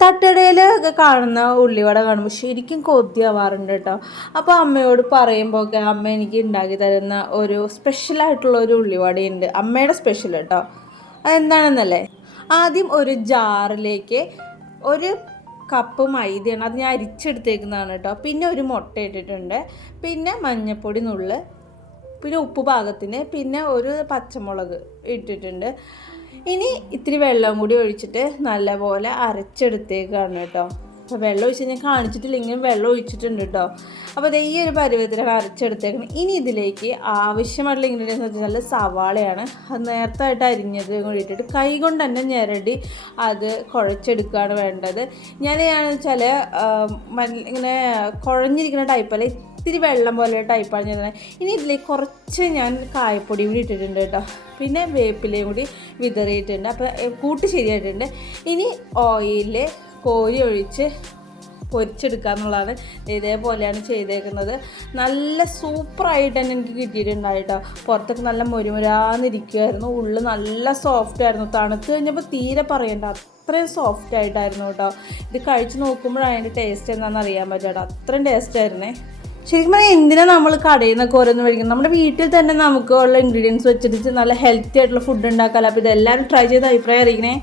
തട്ടുകടയിലൊക്കെ കാണുന്ന ഉള്ളിവട കാണുമ്പോൾ ശരിക്കും കൊതിയാവാറുണ്ട് കേട്ടോ. അപ്പോൾ അമ്മയോട് പറയുമ്പോൾ ഒക്കെ അമ്മ എനിക്ക് ഉണ്ടാക്കി തരുന്ന ഒരു സ്പെഷ്യലായിട്ടുള്ള ഒരു ഉള്ളിവടയുണ്ട്, അമ്മയുടെ സ്പെഷ്യൽ കേട്ടോ. അതെന്താണെന്നല്ലേ, ആദ്യം ഒരു ജാറിലേക്ക് ഒരു കപ്പ് മൈദയാണ്, അത് ഞാൻ അരിച്ചെടുത്തേക്കുന്നതാണ് കേട്ടോ. പിന്നെ ഒരു മുട്ട ഇട്ടിട്ടുണ്ട്, പിന്നെ മഞ്ഞൾപ്പൊടി നുള്ള്, പിന്നെ ഉപ്പ് പാകത്തിന്, പിന്നെ ഒരു പച്ചമുളക് ഇട്ടിട്ടുണ്ട്. ഇനി ഇത്തിരി വെള്ളം കൂടി ഒഴിച്ചിട്ട് നല്ലപോലെ അരച്ചെടുത്തേക്കാണ് കേട്ടോ. അപ്പോൾ വെള്ളം ഒഴിച്ച് ഞാൻ കാണിച്ചിട്ടില്ലെങ്കിലും വെള്ളം ഒഴിച്ചിട്ടുണ്ട് കേട്ടോ. അപ്പോൾ അത് ഈ ഒരു പരുവത്തിലാണ് അരച്ചെടുത്തേക്കുന്നത്. ഇനി ഇതിലേക്ക് ആവശ്യമായിട്ടുള്ള ഇൻഗ്രീഡിയൻസ് വെച്ചാൽ സവാളയാണ്, അത് നേരത്തായിട്ട് അരിഞ്ഞത് കൂടി ഇട്ടിട്ട് കൈ കൊണ്ട് തന്നെ ഞെരടി അത് കുഴച്ചെടുക്കുകയാണ് വേണ്ടത്. ഞാനെന്ന് വെച്ചാൽ ഇങ്ങനെ കുഴഞ്ഞിരിക്കുന്ന ടൈപ്പല്ല, ഇത്തിരി വെള്ളം പോലെ ടൈപ്പാണ് ഞാൻ. ഇനി ഇതിലേക്ക് കുറച്ച് ഞാൻ കായപ്പൊടിയും കൂടി ഇട്ടിട്ടുണ്ട് കേട്ടോ, പിന്നെ വേപ്പിലയും കൂടി വിതറിയിട്ടുണ്ട്. അപ്പോൾ കൂട്ട് ശരിയായിട്ടുണ്ട്. ഇനി ഓയിലിൽ കോരി ഒഴിച്ച് പൊരിച്ചെടുക്കുക എന്നുള്ളതാണ്. ഇതേപോലെയാണ് ചെയ്തേക്കുന്നത്. നല്ല സൂപ്പറായിട്ട് തന്നെ എനിക്ക് കിട്ടിയിട്ടുണ്ടായിട്ടോ. പുറത്തൊക്കെ നല്ല മുരുമുരാന്നിരിക്കുമായിരുന്നു, ഉള്ളിൽ നല്ല സോഫ്റ്റ് ആയിരുന്നു. തണുത്ത് കഴിഞ്ഞപ്പോൾ തീരെ പറയണ്ട, അത്രയും സോഫ്റ്റ് ആയിട്ടായിരുന്നു കേട്ടോ. ഇത് കഴിച്ച് നോക്കുമ്പോഴാണ് അതിൻ്റെ ടേസ്റ്റ് എന്താണെന്ന് അറിയാൻ പറ്റും. അത്രയും ടേസ്റ്റായിരുന്നേ. ശരിക്കും പറഞ്ഞാൽ എന്തിനാണ് നമ്മൾ കടയിൽ നിന്നൊക്കെ ഓരോന്ന് മേടിക്കുന്നത്, നമ്മുടെ വീട്ടിൽ തന്നെ നമുക്ക് ഉള്ള ഇൻഗ്രീഡിയൻസ് വെച്ചിട്ട് നല്ല ഹെൽത്തി ആയിട്ടുള്ള ഫുഡ് ഉണ്ടാക്കാമല്ലോ. അപ്പോൾ ഇതെല്ലാവരും ട്രൈ ചെയ്ത് അഭിപ്രായം അറിയിക്കണേ.